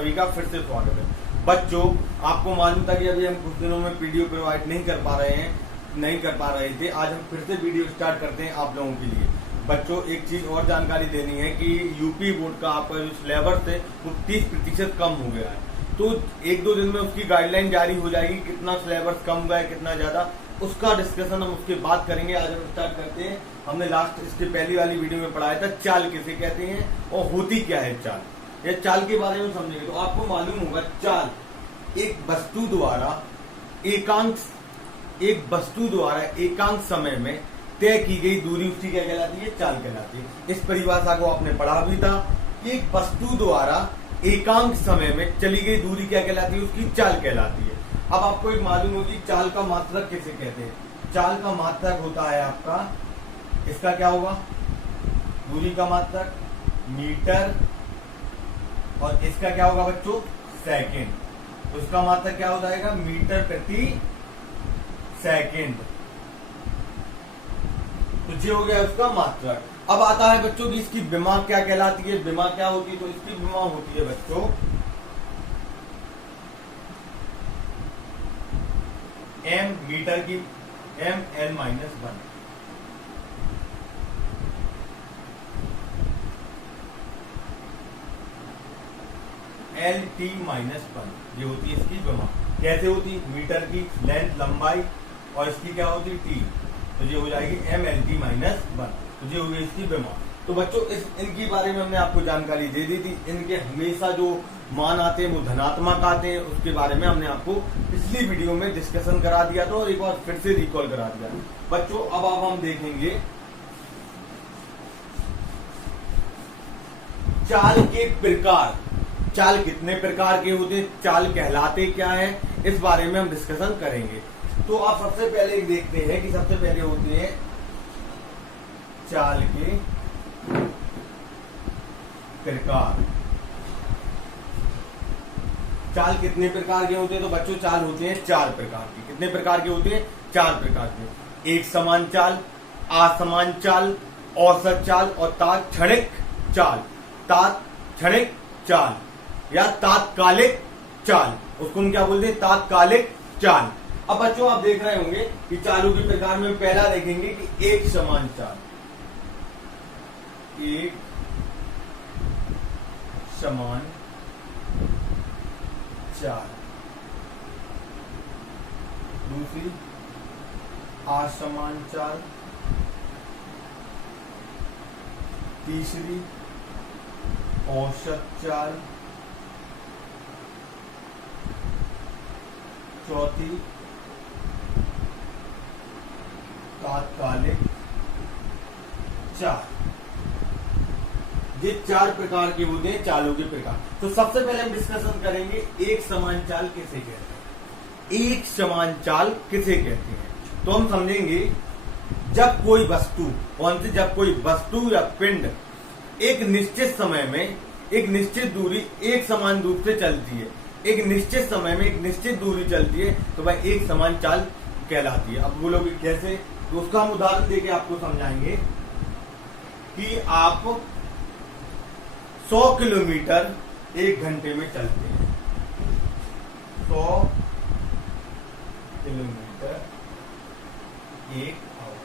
सभी का फिर से स्वागत है। बच्चों, आपको मालूम था कि अभी हम कुछ दिनों में पीडीएफ प्रोवाइड नहीं कर पा रहे थे। आज हम फिर से वीडियो स्टार्ट करते हैं आप लोगों के लिए। बच्चों, एक चीज और जानकारी देनी है कि यूपी बोर्ड का आपका जो सिलेबस है वो 30% कम हो गया है। तो एक दो दिन में उसकी गाइडलाइन जारी हो जाएगी, कितना सिलेबस कम हुआ है, कितना ज्यादा, उसका डिस्कशन हम उसके बाद करेंगे। आज हम स्टार्ट करते हैं। हमने लास्ट इसके पहली वाली वीडियो में पढ़ाया था चाल किसे कहते हैं और होती क्या है चाल। यह चाल के बारे में समझेंगे तो आपको मालूम होगा चाल एक वस्तु द्वारा एकांक समय में तय की गई दूरी, उसकी क्या कहलाती है? चाल कहलाती है। इस परिभाषा को आपने पढ़ा भी था। एक वस्तु द्वारा एकांक समय में चली गई दूरी क्या कहलाती है? उसकी चाल कहलाती है। अब आपको एक मालूम होगी चाल का मात्रक किसे कहते हैं। चाल का मात्रक होता है आपका, इसका क्या होगा? दूरी का मात्रक मीटर, और इसका क्या होगा बच्चों? सेकंड। तो इसका मात्रक क्या हो जाएगा? मीटर प्रति सेकंड। तो ये हो गया उसका मात्रक। अब आता है बच्चों की इसकी विमा क्या कहलाती है। विमा क्या होती है? तो इसकी विमा होती है बच्चों m मीटर की ml-1। LT-1 ये होती है इसकी विमा। कैसे होती? मीटर की लेंथ लंबाई और इसकी क्या होती? टी। तो ये हो जाएगी mLT-1। तो ये हो गई इसकी विमा। तो बच्चों इनके बारे में हमने आपको जानकारी दे दी थी। इनके हमेशा जो मान आते हैं वो धनात्मक आते हैं, उसके बारे में हमने आपको पिछली वीडियो में डिस्कशन करा दिया था और एक बार फिर से रिकॉल करा दिया। बच्चों अब हम देखेंगे चाल के प्रकार। चाल कितने प्रकार के होते हैं, चाल कहलाते क्या है, इस बारे में हम डिस्कशन करेंगे। तो आप सबसे पहले देखते हैं कि सबसे पहले होते हैं चाल के प्रकार। चाल कितने प्रकार के होते हैं? तो बच्चों चाल होते हैं 4 प्रकार के। कितने प्रकार के होते हैं? 4 प्रकार के। एक समान चाल, असमान चाल, औसत चाल और तात्क्षणिक चाल। तात्क्षणिक चाल या तात्कालिक चाल, उसको हम क्या बोलते हैं? तात्कालिक चाल। अब बच्चों आप देख रहे होंगे कि चालों के प्रकार में पहला देखेंगे कि एक समान चाल। एक समान चाल। दूसरी असमान चाल। तीसरी औसत चाल। चौथी तात्कालिक चाल। ये 4 प्रकार के होते हैं चालों के प्रकार। तो सबसे पहले हम डिस्कशन करेंगे एक समान चाल किसे कहते हैं। एक समान चाल किसे कहते हैं तो हम समझेंगे जब कोई वस्तु, कौन सी? जब कोई वस्तु या पिंड एक निश्चित समय में एक निश्चित दूरी एक समान रूप से चलती है, एक निश्चित समय में एक निश्चित दूरी चलती है, तो वह एक समान चाल कहलाती है। अब बोलोगे कैसे? तो उसका हम उदाहरण देके आपको समझाएंगे कि आप 100 किलोमीटर 1 घंटे में चलते हैं। 100 किलोमीटर 1 आवर,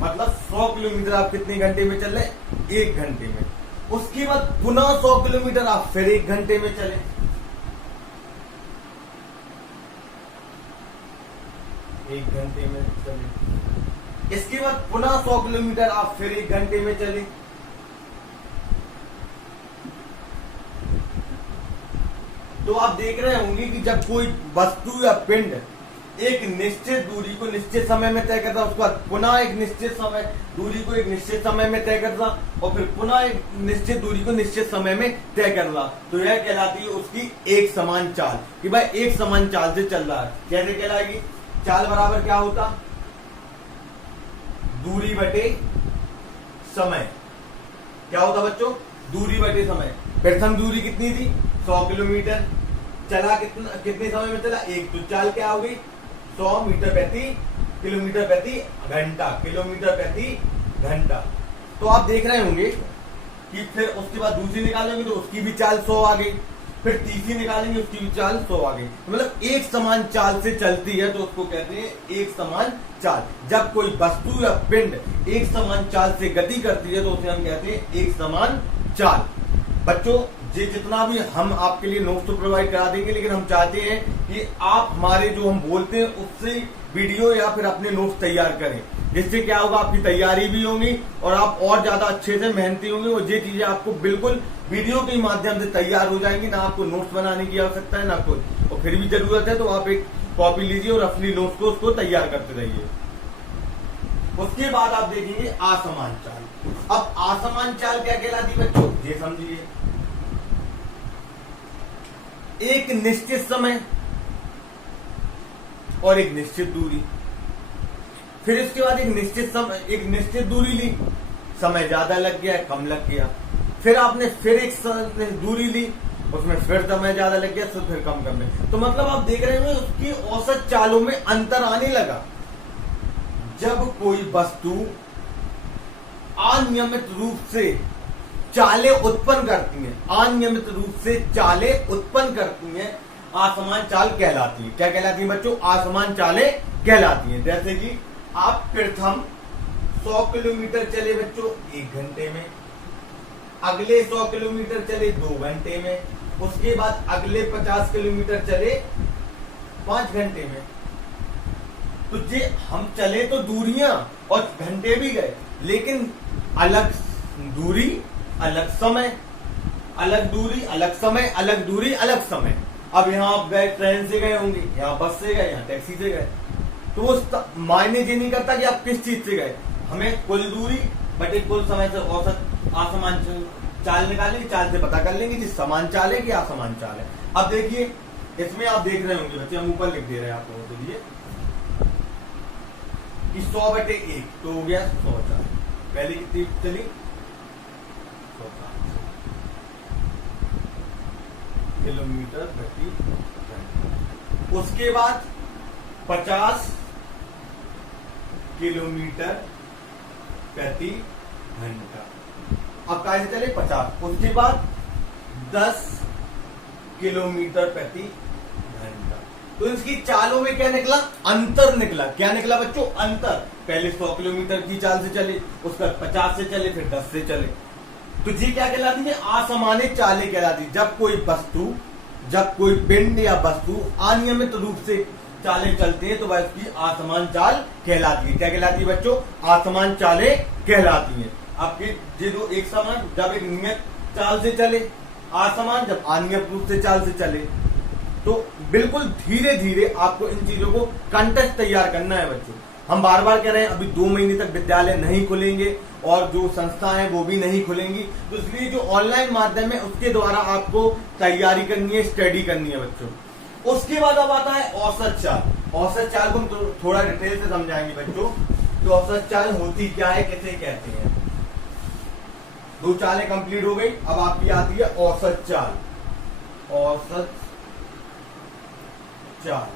मतलब 100 किलोमीटर आप कितने घंटे में चल रहे? 1 घंटे में। उसके बाद पुनः 100 किलोमीटर आप फिर 1 घंटे में चले। एक घंटे में चले। इसके बाद पुनः 100 किलोमीटर आप फिर 1 घंटे में चले। तो आप देख रहे होंगे कि जब कोई वस्तु या पिंड एक निश्चित दूरी को निश्चित समय में तय करता, उसके बाद पुनः एक निश्चित दूरी को एक निश्चित समय में तय करता और फिर पुनः एक निश्चित दूरी को निश्चित समय में तय करता, तो यह कहलाती है उसकी एक समान चाल। कि भाई एक समान चाल से चल रहा है। कैसे कहलाएगी? चाल बराबर क्या होता? दूरी बटे समय। क्या होता बच्चों? दूरी बटे समय। प्रथम दूरी कितनी थी? 100 किलोमीटर। चला कितने समय में चला? 1। तो चाल क्या हो गई? 100 मीटर प्रति किलोमीटर प्रति घंटा, किलोमीटर प्रति घंटा। तो आप देख रहे होंगे कि फिर उसके बाद दूसरी निकालेंगे तो उसकी भी चाल 100 आ गई, फिर तीसरी निकालेंगे उसकी भी चाल 100 आ गई। मतलब एक समान चाल से चलती है तो उसको कहते हैं एक समान चाल। जब कोई वस्तु या पिंड एक समान चाल से गति करती है तो उसे हम कहते हैं एक समान चाल। बच्चों ये जितना भी हम आपके लिए नोट्स तो प्रोवाइड करा देंगे, लेकिन हम चाहते हैं कि आप हमारे जो हम बोलते हैं उससे वीडियो या फिर अपने नोट्स तैयार करें, जिससे क्या होगा आपकी तैयारी भी होगी और आप और ज्यादा अच्छे से मेहनती होंगे और ये चीजें आपको बिल्कुल वीडियो के माध्यम से तैयार हो जाएंगी। ना आपको नोट्स बनाने की आवश्यकता है ना कुछ, और फिर भी जरूरत है तो आप एक कॉपी लीजिए और असली नोट्स को उसको तैयार करते रहिए। उसके बाद आप देखेंगे असमान चाल। अब असमान चाल क्या कहलाती है बच्चों, ये समझिए। एक निश्चित समय और एक निश्चित दूरी, फिर इसके बाद एक निश्चित समय, एक निश्चित दूरी ली, समय ज्यादा लग गया कम लग गया, फिर आपने फिर एक दूरी ली, उसमें फिर समय ज्यादा लग गया, फिर कम कर गया। तो मतलब आप देख रहे हैं उसकी औसत चालों में अंतर आने लगा। जब कोई वस्तु अनियमित रूप से चालें उत्पन्न करती हैं, अनियमित रूप से चालें उत्पन्न करती हैं, असमान चाल कहलाती है। क्या कहलाती है बच्चों, असमान चालें कहलाती हैं। जैसे कि आप प्रथम 100 किलोमीटर चले बच्चों 1 घंटे में, अगले 100 किलोमीटर चले 2 घंटे में, उसके बाद अगले 50 किलोमीटर चले 5 घंटे में। तो ये हम चले तो दूरियां और घंटे भी गए, लेकिन अलग दूरी अलग समय, अलग दूरी अलग समय, अलग दूरी अलग समय। अब यहाँ आप गए ट्रेन से गए होंगे, यहाँ बस से गए, यहाँ टैक्सी से गए, तो वो मायने ये नहीं करता कि आप किस चीज से गए। हमें कुल दूरी बटे कुल समय से औसत असमान चाल निकालेंगे, चाल से पता कर लेंगे कि समान चाल है कि असमान चाल है। अब देखिए इसमें आप देख रहे होंगे बच्चे, हम ऊपर लिख दे रहे हैं आप लोगों के लिए कि 100 बटे 1 तो हो गया 100 चाल। पहले कितनी चली, 100 किलोमीटर प्रति घंटा। उसके बाद 50 किलोमीटर प्रति घंटा। अब कैसे चले 50, उसके बाद 10 किलोमीटर प्रति घंटा। तो इसकी चालों में क्या निकला, अंतर निकला। क्या निकला बच्चों, अंतर। पहले 100 किलोमीटर की चाल से चले, उसका 50 से चले, फिर 10 से चले। तो ये क्या कहलाती है, असमान चालें कहलाती। जब कोई वस्तु, जब कोई पिंड या वस्तु अनियमित रूप से चालें चलती है तो वह उसकी असमान चाल कहलाती है। क्या कहलाती है बच्चों, असमान चालें कहलाती हैं। आपके ये दो एक समान, जब एक नियत चाल से चले, असमान जब अनियमित रूप से चाल से चले। तो बिल्कुल धीरे धीरे आपको इन चीजों को कंटेस्ट तैयार करना है बच्चों। हम बार बार कह रहे हैं अभी 2 महीने तक विद्यालय नहीं खुलेंगे और जो संस्थाएं हैं वो भी नहीं खुलेंगी, तो इसलिए जो ऑनलाइन माध्यम है उसके द्वारा आपको तैयारी करनी है, स्टडी करनी है बच्चों। उसके बाद अब आता है औसत चाल। औसत चाल को हम थोड़ा डिटेल से समझाएंगे बच्चों कि औसत चाल होती क्या है, कैसे कहते हैं। 2 चालें कंप्लीट हो गई, अब आपकी आती है औसत चाल। औसत चाल,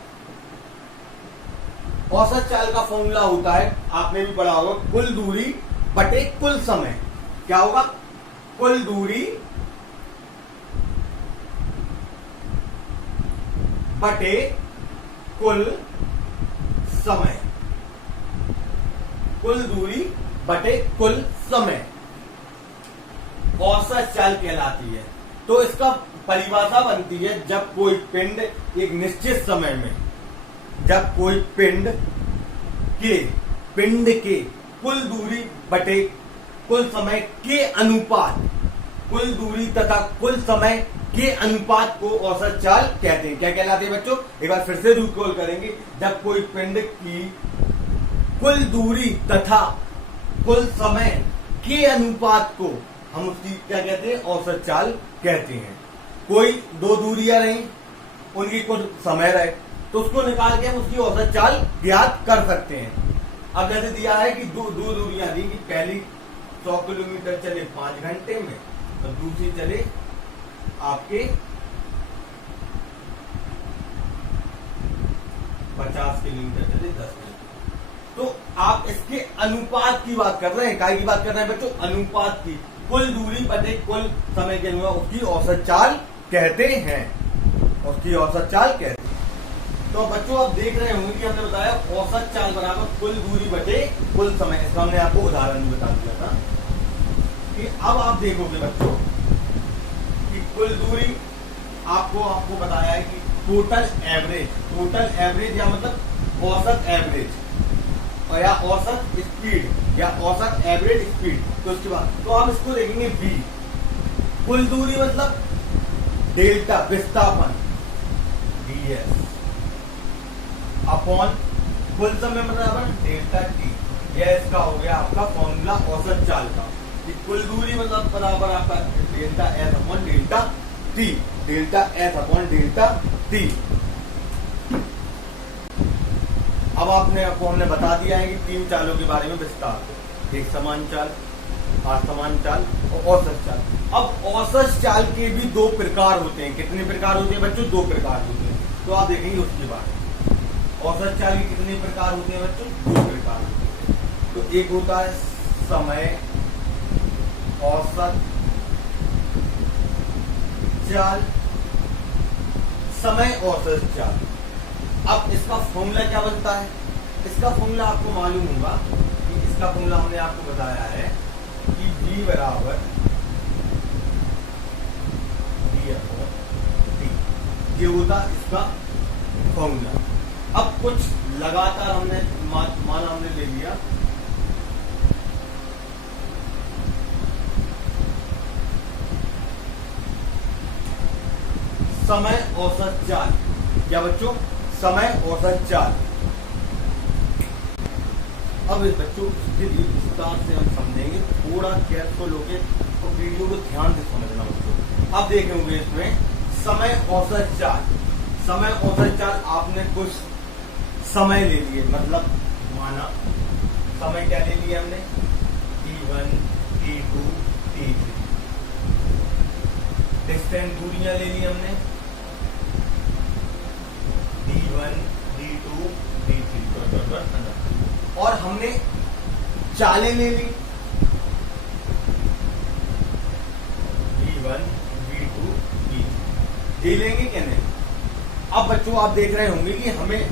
औसत चाल का फॉर्मूला होता है, आपने भी पढ़ा होगा, कुल दूरी बटे कुल समय। क्या होगा, कुल दूरी बटे कुल समय। कुल दूरी बटे कुल समय औसत चाल कहलाती है। तो इसका परिभाषा बनती है जब कोई पिंड एक निश्चित समय में, जब कोई पिंड के कुल दूरी बटे कुल समय के अनुपात, कुल दूरी तथा कुल समय के अनुपात को औसत चाल कहते हैं। क्या कहलाते हैं बच्चों, एक बार फिर से रिकॉल करेंगे। जब कोई पिंड की कुल दूरी तथा कुल समय के अनुपात को हम उसकी क्या कहते हैं, औसत चाल कहते हैं। कोई 2 दूरियां रही, उनकी कुछ समय रहे, तो उसको निकाल के हम उसकी औसत चाल ज्ञात कर सकते हैं। अब जैसे दिया है कि 2 दूरियां दी कि पहली 100 किलोमीटर चले 5 घंटे में और दूसरी चले आपके 50 किलोमीटर चले 10 घंटे। तो आप इसके अनुपात की बात कर रहे हैं, काय की बात कर रहे हैं बच्चों, अनुपात की। कुल दूरी बटे कुल समय के अनुसार उसकी औसत चाल कहते हैं, उसकी औसत चाल कहते हैं। तो बच्चों आप देख रहे होंगे कि हमने बताया औसत चाल बराबर कुल दूरी बटे कुल समय। इसका हमने आपको उदाहरण भी बता दिया था कि अब आप देखोगे बच्चों कि कुल दूरी आपको बताया है कि टोटल एवरेज या मतलब औसत एवरेज और या औसत स्पीड या औसत एवरेज स्पीड। तो उसके बाद तो आप इसको देखेंगे बी, कुल दूरी मतलब डेल्टा विस्थापन ds अपॉन कुल समय मतलब डेल्टा टी। यह इसका हो गया आपका फॉर्मूला औसत चाल का कि कुल दूरी मतलब बराबर आपका delta S upon delta T, delta S upon delta T. अब हमने बता दिया है कि 3 चालों के बारे में विस्तार से, एक समान चाल, असमान चाल और औसत चाल। अब औसत चाल के भी 2 प्रकार होते हैं। कितने प्रकार होते हैं बच्चों? 2 प्रकार होते हैं। तो आप देखेंगे उसके बाद औसत चाल के कितने प्रकार होते हैं बच्चों? 2 प्रकार होते हैं। तो एक होता है समय औसत चाल, समय औसत चाल। अब इसका फॉर्मूला क्या बनता है? इसका फॉर्मूला आपको मालूम होगा कि इसका फॉर्मूला हमने आपको बताया है कि V बराबर D अपॉन T, ये होता इसका फॉर्मूला। अब कुछ लगातार हमने माना हमने ले लिया समय औसत चाल। क्या बच्चों? समय औसत चाल। अब इस बच्चों इसके लिए विस्तार से हम समझेंगे, थोड़ा केयरफुल होके तो वीडियो को ध्यान से समझना बच्चों। अब देखेंगे इसमें समय औसत चाल। समय औसत चाल आपने कुछ समय ले लिए, मतलब माना समय क्या ले लिया हमने? T1, T2, T3। डिस्टेंस दूरियां ले ली हमने D1, D2, D3 और हमने चालें ले ली V1, V2, V3। ये लेंगे क्या नहीं? अब बच्चों आप देख रहे होंगे कि हमें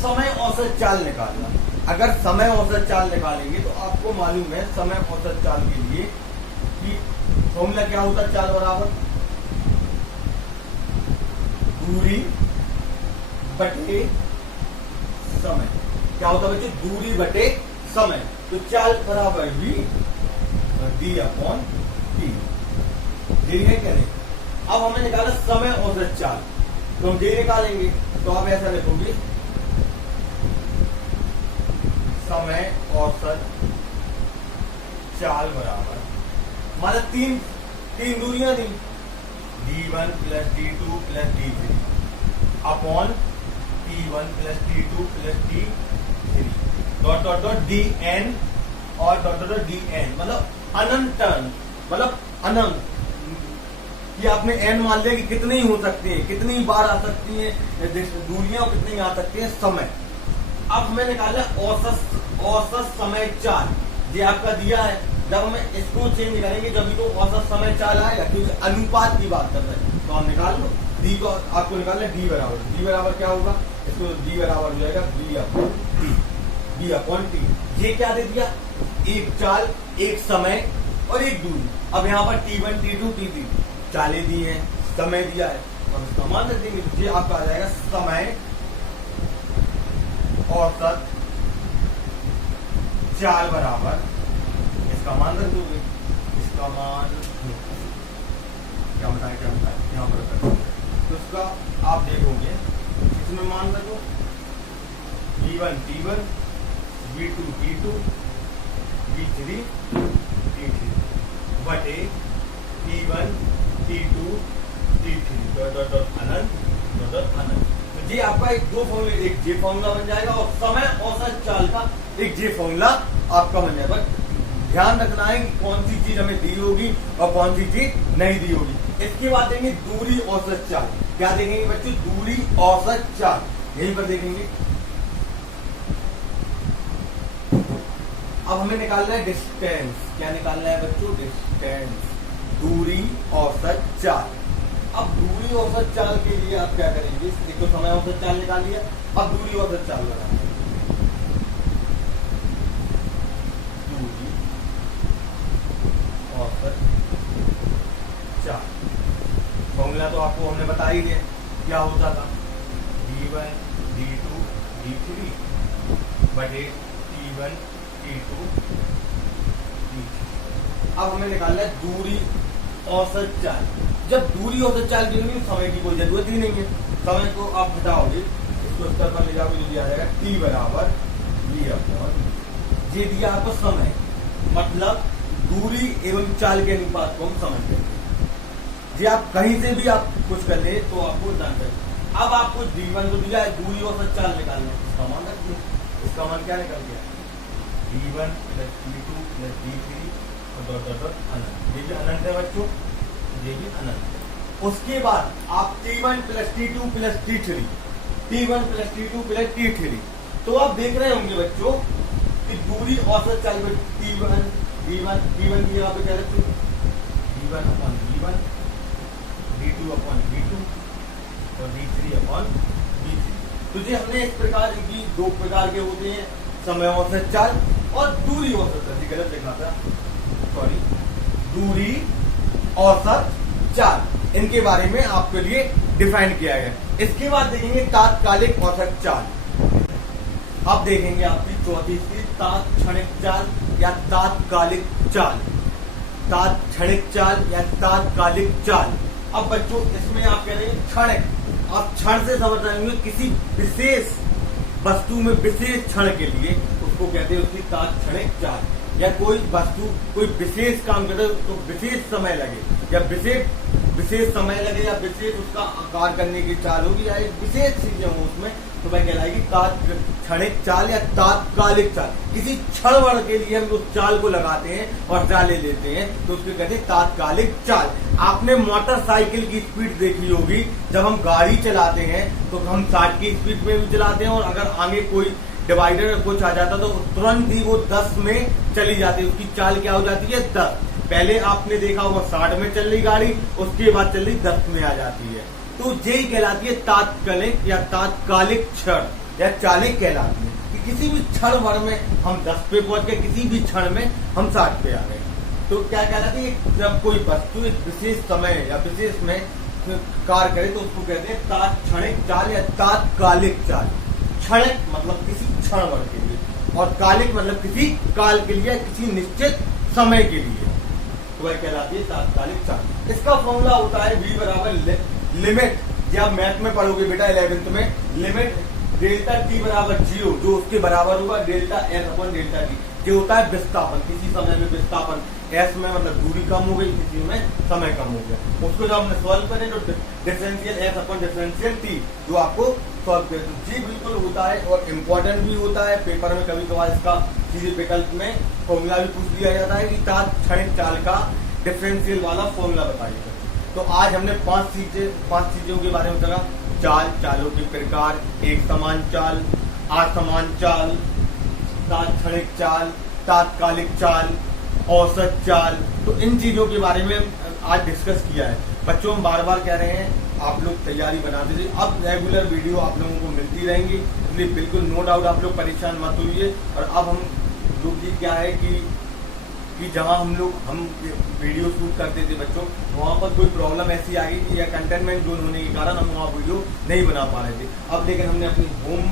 समय औसत चाल निकालना। अगर समय औसत चाल निकालेंगे तो आपको मालूम है समय औसत चाल के लिए कि फॉर्मूला क्या होता है? चाल बराबर दूरी बटे समय। क्या होता है बच्चों? दूरी बटे समय। तो चाल बराबर V D अपॉन T। ये है क्या नहीं? अब हमें निकाला समय औसत चाल, तो हम ये निकालेंगे। तो आप ऐसा लिखोगे समय औसत चाल बराबर मतलब तीन दूरियां दी D1 plus D2 plus D3 upon T1 plus T2 plus T3 dot dot dot DN और डॉट डॉट डॉट DN मतलब अनंत टर्न, मतलब अनंत। ये आपने n मान लिया कि कितनी हो सकती है, कितनी बार आ सकती है दूरियां, कितनी आ सकती है समय। अब हमें निकाला औसत समय चाल, ये आपका दिया है। जब हमें इसको चेंज करेंगे जब तो औसत समय चाल आएगा, क्योंकि अनुपात की बात कर रहे हैं। तो हम निकाल लो डी को, आपको निकालना डी बराबर क्या होगा? इसको डी बराबर हो जाएगा बी अपॉन टी। ये क्या दे दिया? एक चाल, एक समय और एक दूरी। अब यहाँ पर T1, T2, T3 चालें दी हैं, समय दिया है, हम इसका मान रख देंगे। ये आपका आ जाएगा समय औसत चाल बराबर, इसका मान रख दोगे, इसका मान क्या बताए यहाँ पर रख। तो इसका आप देखोगे इसमें मान रखो V1 T1, V2 T2, V3 T3 बटे T1 T2 T3 अनंत। ये आपका एक दो फॉर्मूला, एक जे फॉर्मूला बन जाएगा और समय औसत चाल का एक जे फॉर्मूला आपका बन जाएगा। ध्यान रखना है कि कौन सी चीज हमें दी होगी और कौन सी चीज नहीं दी होगी। इसके बाद देंगे दूरी औसत चाल। क्या देखेंगे बच्चों? दूरी औसत चाल, यहीं पर देखेंगे। अब हमें निकालना है डिस्टेंस। क्या निकालना है बच्चों? डिस्टेंस, दूरी औसत चाल। अब दूरी औसत चाल के लिए आप क्या करेंगे? एक तो समय औसत चाल निकाल लिया, अब दूरी औसत चाल लगाएंगे। दूरी औसत चाल फॉर्मूला तो आपको हमने बता ही दिया, क्या होता था? d1 d2 d3 बटे t1 t2 d3। अब हमें निकालना है दूरी औसत चाल। जब दूरी औसत चाल के लिए समय की कोई जरूरत ही नहीं है, समय को आप हटाओगे, इसको स्तर पर ले जाओगे, जो दिया जाएगा t बराबर v/, ये दिया आपको समय, मतलब दूरी एवं चाल के अनुपात को हम समझ लेंगे। जी आप कहीं से भी आप कुछ कर ले तो आपको जानते हैं। अब आपको d1 को दिया है, दूरी औसत चाल निकालना है, इसका मान रखिए। इसका मान क्या निकल गया? d1 + d2 + d3 और डॉट डॉट डॉट अनंत। ये भी अनंत है बच्चों, ये भी अनंत है। उसके बाद आप t1 + t2 + t3, t1 + t2 + t3, तो आप देख रहे होंगे बच्चों कि दूरी औसत चाल में t1 d1 की जगह पे क्या रखते हैं? d1/d1, d2/d2 और d3/d3। तो जी हमने इस प्रकार की दो प्रकार के होते हैं, समय औसत चाल और दूरी औसत चाल। गलत लिखा था, सॉरी, दूरी औसत चाल, इनके बारे में आपके लिए डिफाइन किया गया। इसके बाद देखेंगे तात्कालिक औसत चाल। अब देखेंगे आपकी चौथी चीज, तात्क्षणिक चाल या तात्कालिक चाल। तात्क्षणिक चाल या तात्कालिक चाल। अब बच्चों इसमें आप कह रहे हैं क्षणिक, आप क्षण से समझ रहे होंगे, किसी विशेष वस्तु में विशेष क्षण के लिए उसको कहते हैं उसकी तात्क्षणिक चाल। या कोई वस्तु कोई विशेष काम करे तो विशेष समय लगे, या विशेष समय लगे, या विशेष उसका आकार करने की चाल होगी, या एक विशेष चीजें हो उसमें, तो वह कहलाएगी तात्क्षणिक चाल या तात्कालिक चाल। किसी क्षण भर के लिए हम उस चाल को लगाते हैं और चाले लेते हैं, तो उसको कहते हैं तात्कालिक चाल। आपने मोटरसाइकिल की स्पीड देखी होगी, जब हम गाड़ी चलाते हैं तो हम 60 की स्पीड में भी चलाते हैं, और अगर आगे कोई डिवाइडर कुछ आ जाता तो तुरंत ही वो 10 में चली जाती है, उसकी चाल क्या हो जाती है? 10। पहले आपने देखा होगा 60 में चल रही गाड़ी, उसके बाद चल रही 10 में आ जाती है, तो यही कहलाती है तात्कालिक या तात्कालिक क्षण या चालिक कहलाती है। कि किसी भी क्षण भर में हम 10 पे पहुंच गए, किसी भी क्षण में हम 60 पे आ गए, तो क्या कहलाती है? जब कोई वस्तु एक विशेष समय या विशेष में कार्य करे तो उसको कहते हैं तात्क्षणिक चाल या तात्कालिक चाल। क्षणिक मतलब किसी क्षण भर के लिए, और कालिक मतलब किसी काल के लिए, किसी निश्चित समय के लिए, तो वह कहलाती है तात्कालिक चाल। इसका फॉर्मूला होता है v बराबर लिमिट, जब मैथ में पढ़ोगे बेटा 11th में, लिमिट डेल्टा t बराबर 0, जो उसके बराबर होगा डेल्टा s/डेल्टा t, जो होता है विस्थापन। किसी समय में विस्थापन s में मतलब दूरी कम हो गई, किसी में समय कम हो गया, उसको जब हमने सॉल्व करें तो डिफरेंशियल s/डिफरेंशियल t जो आपको सॉल्व करें, तो जी बिल्कुल होता है और इम्पोर्टेंट भी होता है। पेपर में कभी कभार इसका सीधे विकल्प में फॉर्मूला भी पूछ लिया जाता है कि तात्क्षणिक चाल का डिफरेंशियल वाला फॉर्मूला बताइए। तो आज हमने 5 चीजों के बारे में चला। चाल, चालों के प्रकार, एक समान चाल, असमान चाल, तात्क्षणिक चाल, तात्कालिक चाल, औसत चाल, तो इन चीजों के बारे में आज डिस्कस किया है। बच्चों हम बार बार कह रहे हैं आप लोग तैयारी बनाते थे, अब रेगुलर वीडियो आप लोगों को मिलती रहेंगी, इसलिए बिल्कुल नो डाउट आप लोग परेशान मत होइए। और अब हम लोग की क्या है कि जहाँ हम वीडियो शूट करते थे बच्चों, वहाँ पर कोई प्रॉब्लम ऐसी आ गई कि या कंटेनमेंट जोन होने के कारण हम वहाँ वीडियो नहीं बना पा रहे थे। अब लेकिन हमने अपनी होम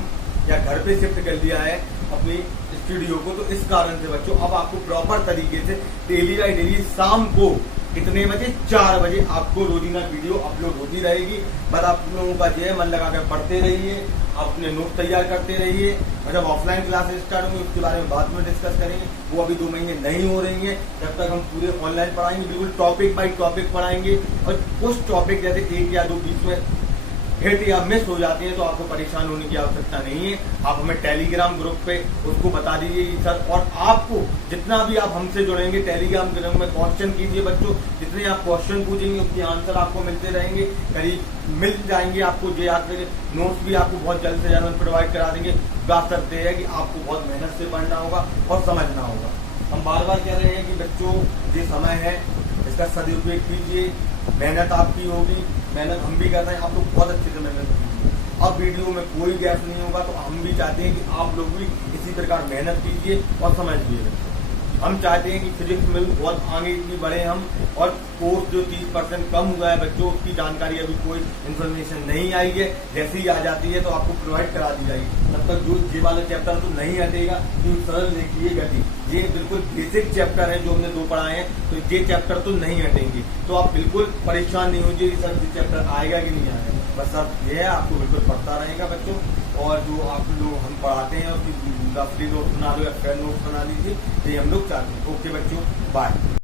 या घर पे शिफ्ट कर दिया है अपनी स्टूडियो को, तो इस कारण से बच्चों अब आपको प्रॉपर तरीके से डेली बाई डेली शाम को कितने बजे? 4 बजे आपको रोजीना वीडियो अपलोड होती रहेगी। बस आप लोगों का जो है मन लगा कर पढ़ते रहिए, अपने नोट तैयार करते रहिए, और जब ऑफलाइन क्लासेस स्टार्ट होंगी उसके बारे में बाद में डिस्कस करेंगे। वो अभी 2 महीने नहीं हो रही हैं, जब तक हम पूरे ऑनलाइन पढ़ाएंगे, बिल्कुल टॉपिक बाई टॉपिक पढ़ाएंगे। और कुछ टॉपिक जैसे 1 या 2 बीच में हिट या मिस हो जाती है तो आपको परेशान होने की आवश्यकता नहीं है। आप हमें टेलीग्राम ग्रुप पे उसको बता दीजिए सर, और आपको जितना भी आप हमसे जुड़ेंगे टेलीग्राम ग्रुप में क्वेश्चन कीजिए बच्चों, जितने आप क्वेश्चन पूछेंगे उसके आंसर आपको मिलते रहेंगे, करीब मिल जाएंगे आपको। जो याद करें, नोट्स भी आपको बहुत जल्द से जल्द प्रोवाइड करा देंगे। बात करते हैं कि आपको बहुत मेहनत से पढ़ना होगा और समझना होगा। हम बार बार कह रहे हैं कि बच्चों ये समय है, इसका सदुपयोग कीजिए, मेहनत आपकी होगी, मेहनत हम भी कर रहे हैं, आप लोग बहुत अच्छे से मेहनत कीजिए। अब वीडियो में कोई गैप नहीं होगा, तो हम भी चाहते हैं कि आप लोग भी इसी प्रकार मेहनत कीजिए और समझिए। हम चाहते हैं कि फिजिक्स में भी बहुत आगे इतनी बढ़े हम, और कोर्स जो 30% कम हुआ है बच्चों, उसकी जानकारी अभी कोई इन्फॉर्मेशन नहीं आई है, जैसे ही आ जाती है तो आपको प्रोवाइड करा दी जाएगी। तब तक जो ये वाला चैप्टर तो नहीं हटेगा, जो सरल देखिए गति, ये बिल्कुल बेसिक चैप्टर है जो हमने 2 पढ़ाए हैं, तो ये चैप्टर तो नहीं हटेंगे। तो आप बिल्कुल परेशान नहीं होइए सर ये चैप्टर आएगा कि नहीं आएगा, बस अब ये है आपको बिल्कुल पढ़ता रहेगा बच्चों। और जो आप लोग हम पढ़ाते हैं उसकी रफली नोट बना लो या फेयर नोट बना लीजिए, ये हम लोग चाहते हैं। ओके बच्चों, बाय।